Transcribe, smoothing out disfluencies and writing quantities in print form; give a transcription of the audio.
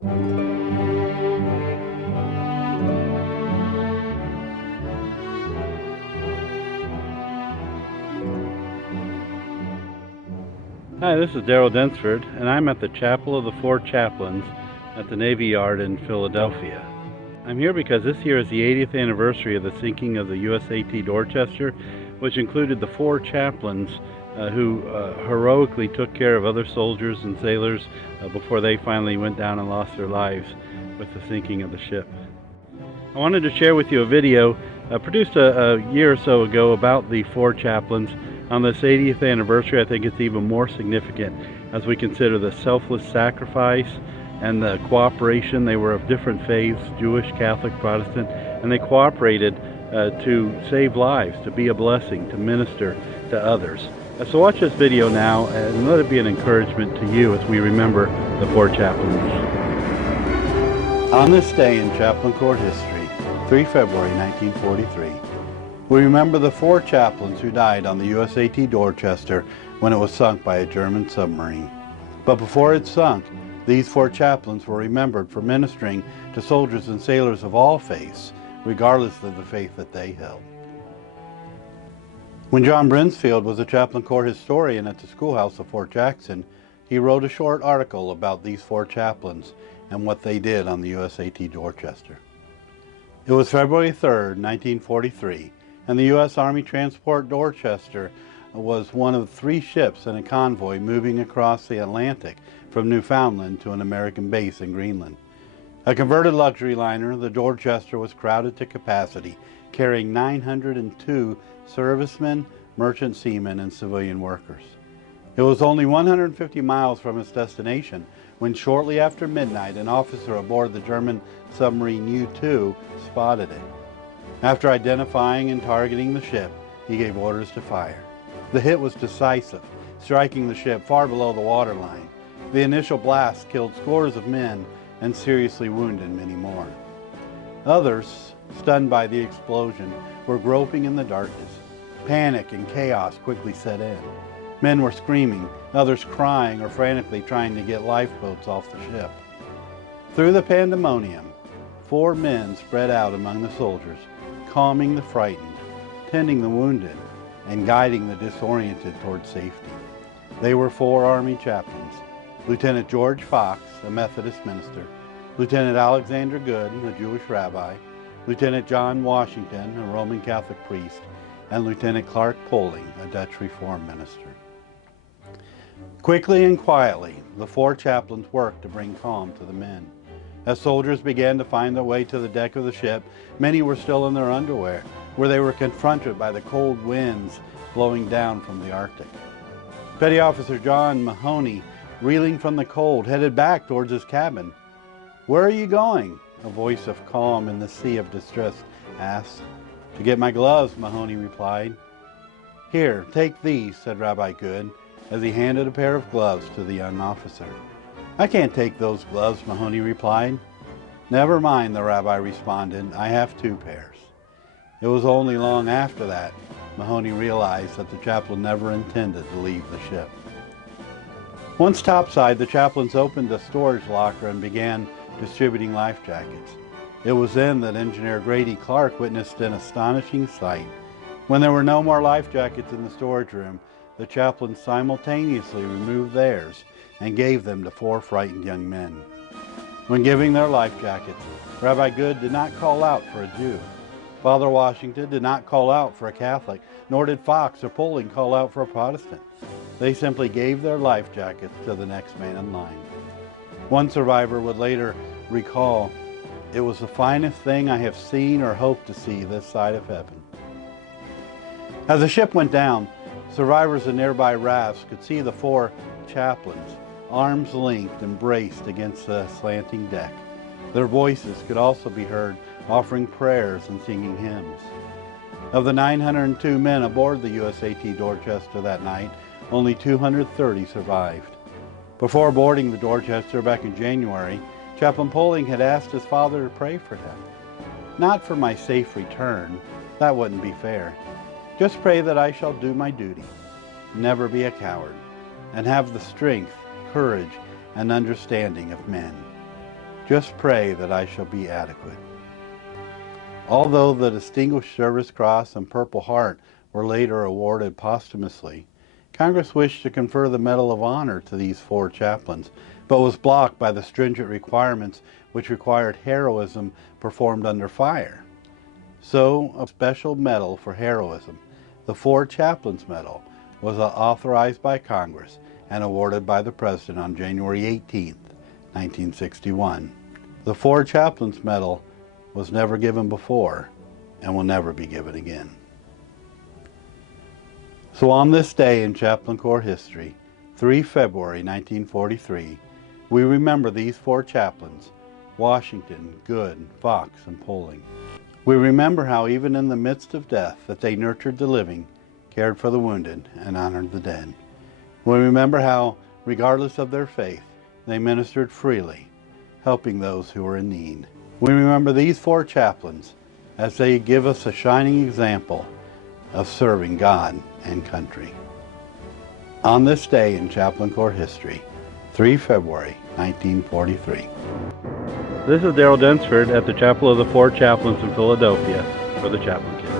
Hi, this is Darrell Densford, and I'm at the Chapel of the Four Chaplains at the Navy Yard in Philadelphia. I'm here because this year is the 80th anniversary of the sinking of the USAT Dorchester, which included the four chaplains who heroically took care of other soldiers and sailors before they finally went down and lost their lives with the sinking of the ship. I wanted to share with you a video produced a year or so ago about the four chaplains. On this 80th anniversary, I think it's even more significant as we consider the selfless sacrifice and the cooperation. They were of different faiths, Jewish, Catholic, Protestant, and they cooperated to save lives, to be a blessing, to minister to others. So watch this video now and let it be an encouragement to you as we remember the four chaplains. On this day in Chaplain Corps History, 3 February 1943, we remember the four chaplains who died on the USAT Dorchester when it was sunk by a German submarine. But before it sunk, these four chaplains were remembered for ministering to soldiers and sailors of all faiths, regardless of the faith that they held. When John Brinsfield was a Chaplain Corps historian at the schoolhouse of Fort Jackson, he wrote a short article about these four chaplains and what they did on the USAT Dorchester. It was February 3rd, 1943, and the U.S. Army Transport Dorchester was one of 3 ships in a convoy moving across the Atlantic from Newfoundland to an American base in Greenland. A converted luxury liner, the Dorchester was crowded to capacity, carrying 902 servicemen, merchant seamen, and civilian workers. It was only 150 miles from its destination when shortly after midnight an officer aboard the German submarine U-2 spotted it. After identifying and targeting the ship, he gave orders to fire. The hit was decisive, striking the ship far below the waterline. The initial blast killed scores of men and seriously wounded many more. Others, stunned by the explosion, were groping in the darkness. Panic and chaos quickly set in. Men were screaming, others crying or frantically trying to get lifeboats off the ship. Through the pandemonium, 4 men spread out among the soldiers, calming the frightened, tending the wounded, and guiding the disoriented toward safety. They were 4 Army chaplains: Lieutenant George Fox, a Methodist minister; Lieutenant Alexander Goode, a Jewish rabbi; Lieutenant John Washington, a Roman Catholic priest; and Lieutenant Clark Poling, a Dutch Reformed minister. Quickly and quietly, the 4 chaplains worked to bring calm to the men. As soldiers began to find their way to the deck of the ship, many were still in their underwear, where they were confronted by the cold winds blowing down from the Arctic. Petty Officer John Mahoney, reeling from the cold, headed back towards his cabin. "Where are you going?" a voice of calm in the sea of distress asked. "To get my gloves," Mahoney replied. "Here, take these," said Rabbi Goode, as he handed a pair of gloves to the young officer. "I can't take those gloves," Mahoney replied. "Never mind," the rabbi responded. "I have 2 pairs." It was only long after that Mahoney realized that the chaplain never intended to leave the ship. Once topside, the chaplains opened a storage locker and began distributing life jackets. It was then that Engineer Grady Clark witnessed an astonishing sight. When there were no more life jackets in the storage room, the chaplains simultaneously removed theirs and gave them to 4 frightened young men. When giving their life jackets, Rabbi Goode did not call out for a Jew. Father Washington did not call out for a Catholic, nor did Fox or Poling call out for a Protestant. They simply gave their life jackets to the next man in line. One survivor would later recall, "It was the finest thing I have seen or hope to see this side of heaven." As the ship went down, survivors of nearby rafts could see the 4 chaplains, arms linked, embraced against the slanting deck. Their voices could also be heard offering prayers and singing hymns. Of the 902 men aboard the USAT Dorchester that night, only 230 survived. Before boarding the Dorchester back in January, Chaplain Poling had asked his father to pray for him. "Not for my safe return, that wouldn't be fair. Just pray that I shall do my duty, never be a coward, and have the strength, courage, and understanding of men." Just pray that I shall be adequate. Although the Distinguished Service Cross and Purple Heart were later awarded posthumously, Congress wished to confer the Medal of Honor to these 4 chaplains, but was blocked by the stringent requirements which required heroism performed under fire. So, a special medal for heroism, the 4 Chaplains Medal, was authorized by Congress and awarded by the President on January 18, 1961. The 4 Chaplains Medal was never given before and will never be given again. So on this day in Chaplain Corps history, 3 February 1943, we remember these 4 chaplains, Washington, Goode, Fox, and Poling. We remember how even in the midst of death that they nurtured the living, cared for the wounded, and honored the dead. We remember how, regardless of their faith, they ministered freely, helping those who were in need. We remember these 4 chaplains as they give us a shining example of serving God and country. On this day in Chaplain Corps history, 3 February 1943. This is Daryl Densford at the Chapel of the 4 Chaplains in Philadelphia for the Chaplain Kids.